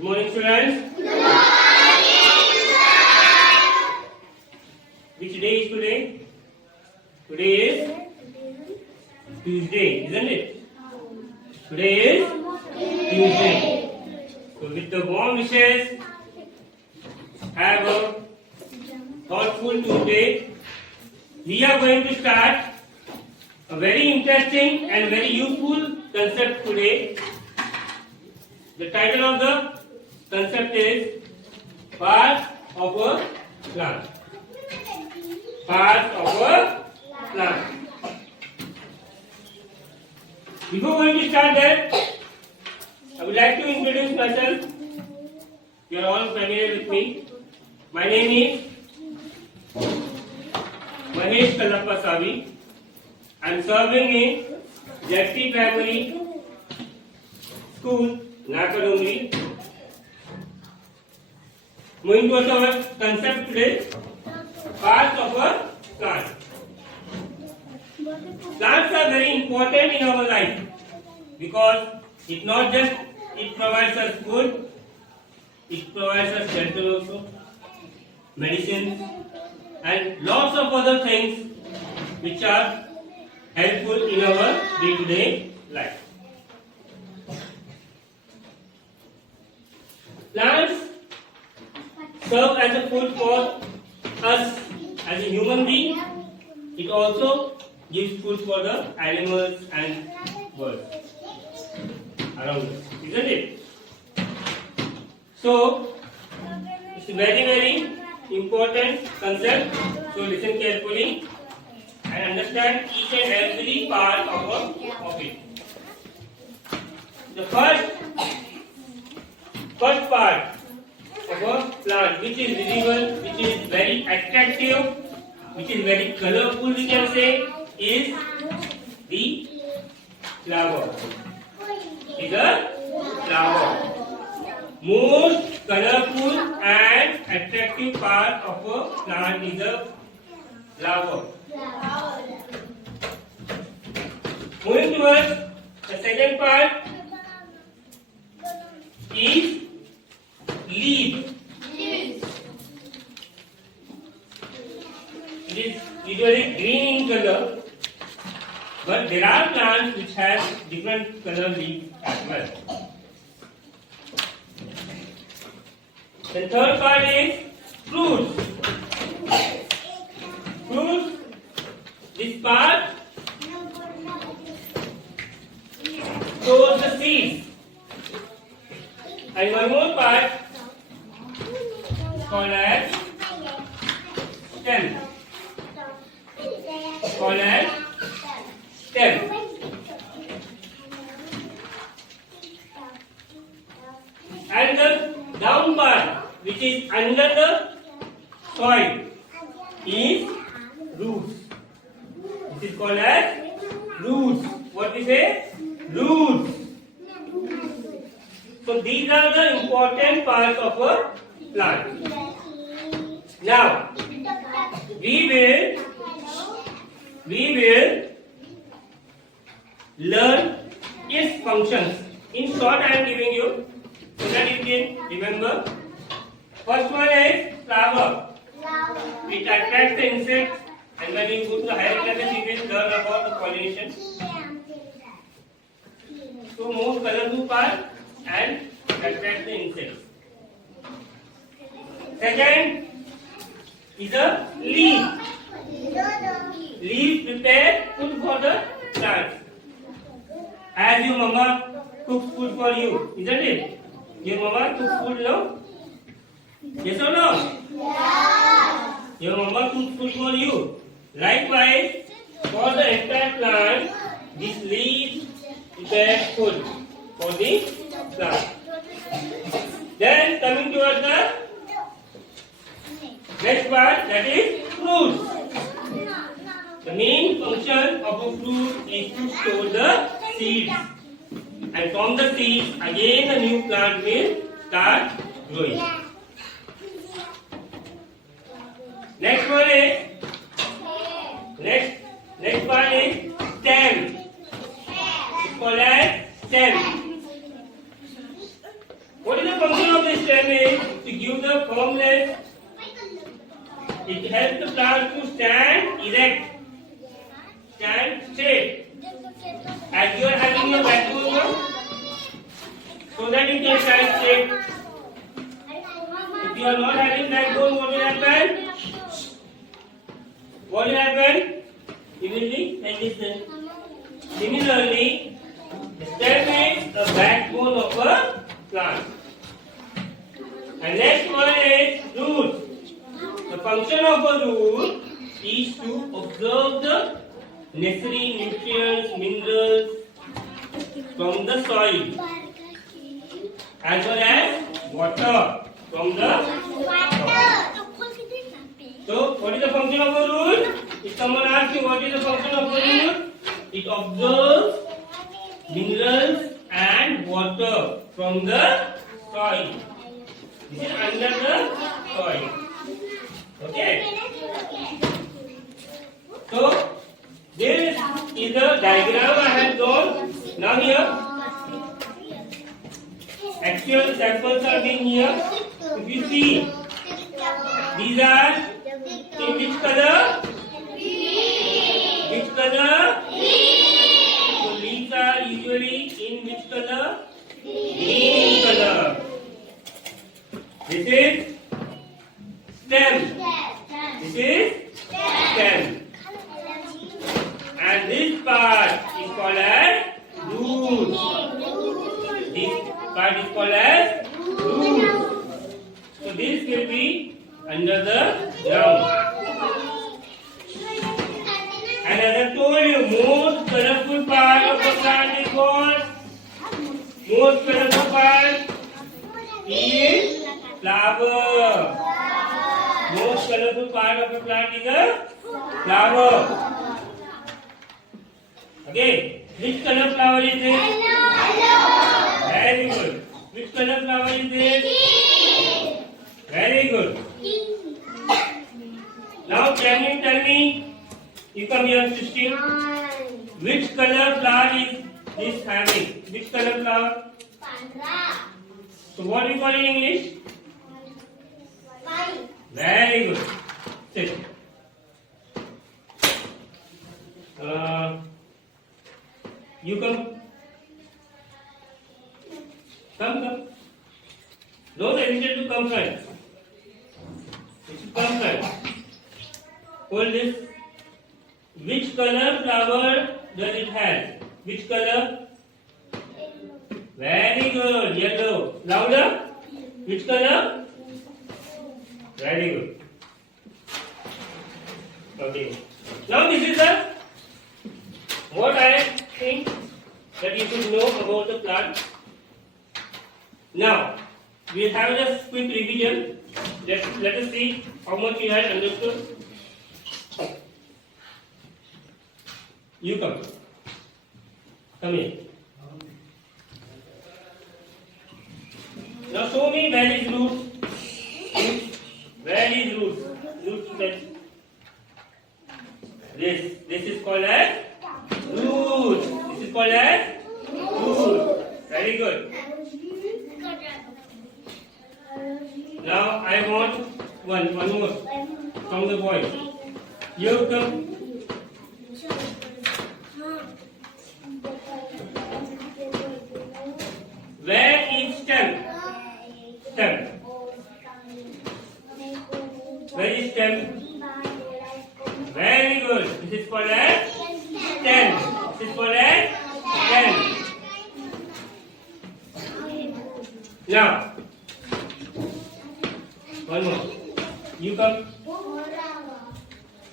Good morning, students. Which day is today? Today is Tuesday, isn't it? Today is Tuesday. So with the warm wishes, have a thoughtful Tuesday. We are going to start a very interesting and very useful concept today. The title of the concept is Parts of a Plant. Parts of a plant. Before going to start that, I would like to introduce myself. You are all familiar with me. My name is Mahesh Kallappa Savi. I am serving in ZT Primary School, Nakadongri. Moving towards our concept today, parts of a plant. Plants are very important in our life because it not just it provides us food, it provides us shelter also, medicines, and lots of other things which are helpful in our day-to-day life. Plants serve as a food for us as a human being. It also gives food for the animals and birds around us, isn't it? So, it's a very important concept. So listen carefully and understand each and every part of it. The first part of a plant, which is visible, which is very attractive, which is very colorful, we can say, is the flower. Is a flower. Most colorful and attractive part of a plant is a flower. Moving towards the second part is leaf. It is usually green in color, but there are plants which have different color leaves as well. The third part is fruits. Fruits, this part shows the seeds. And one more part called as stem. Called as stem. And the down part, which is under the soil, is roots. This is called as roots. What we say? Roots. So these are the important parts of a plant. Now, we will learn its functions. In short, I am giving you so that you can remember. First one is flower. It attracts the insects, and when you go to the higher classes, you will learn about the pollination. So most colorful part and attract the insects. Second is a leaf. Leaf prepare food for the plants. As your mama cooks food for you, isn't it? Your mama cooks food, no? Yes or no? Yeah. Your mama cooks food for you. Likewise, for the entire plant, this leaf prepares food for the plant. Then coming towards the next part, that is fruits. The main function of a fruit is to store the seeds. And from the seeds, again a new plant will start growing. Next one is next part is stem. It's called as stem. What is the function of and listen. Similarly, the stem is the backbone of a plant. And next one is root. The function of a root is to absorb the necessary nutrients, minerals from the soil, as well as water from the soil. So, what is the function of a root? If someone asks you what is the function of a root, it absorbs minerals and water from the soil. This is under the soil. Okay? So, this is the diagram I have drawn. Now here, actual samples are being here. If you see, these are in which color? Which color? So leaves are usually in which color? Green color. This is stem. This is stem. And this part is called as root. This part is called as root. So this will be under the ground. And as I told you, most colorful part of the plant is what? Most colorful part is flower. Most colorful part of the plant is a flower. Okay, which color flower is this? Very good. Which color flower is this? Very good. Now can you tell me, you come here, Srishti, which color flower is this having? Which color flower? So what do you call in English? Very good. Sit. You come. Come. Don't hesitate to come front. You should come front. Hold this. Which color flower does it have? Which color? Very good. Yellow. Louder. Which color? Very good. Okay. Now this is the what I think that you should know about the plant. Now we have just quick revision. Let us see how much you had understood. You come. Come here. Now show me where is root. Where is root? Root set. This is called as root. This is called as root. Very good. Now I want one more from the boy. You come. Where is stem? Stem. Where is stem? Very good. This is called as stem. This is called as stem. Now, one more. You come.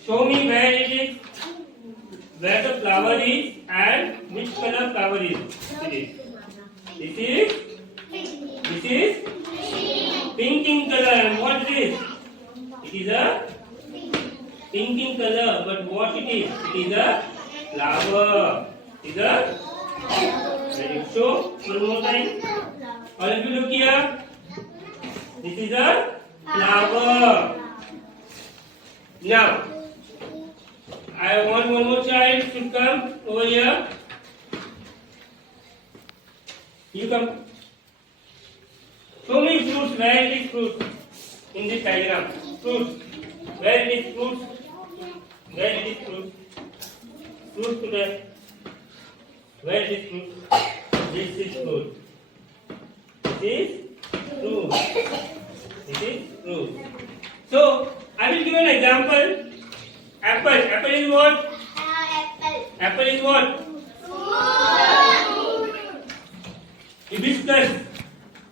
Show me where it is, where the flower is, and which color flower is. This is pink in color. And what it is? It is a pink in color. But what it is? It is a flower. It is a. Ready? Show one more time. All of you look here. This is a flower. Now, I want one more child to come over here. You come. Show me fruits. Where it is fruits in this diagram? Fruits. Where it is fruits? Where it is fruits? Fruits today. Where it is fruits? This is fruit. This is fruit. This is fruit. So I will give an example. Apple. Apple is what? Apple. Apple is what? Hibiscus,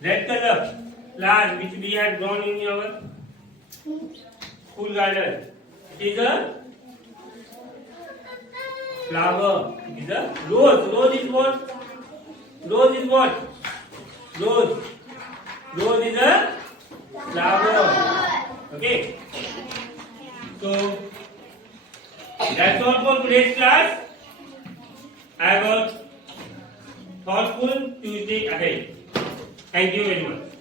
red color, flower which we had grown in our school garden. It is a flower. It is a rose. Rose is what? Rose is what? Rose. Rose is a flower. Okay. So that's all for today's class. Have a thoughtful Tuesday ahead. Thank you very much.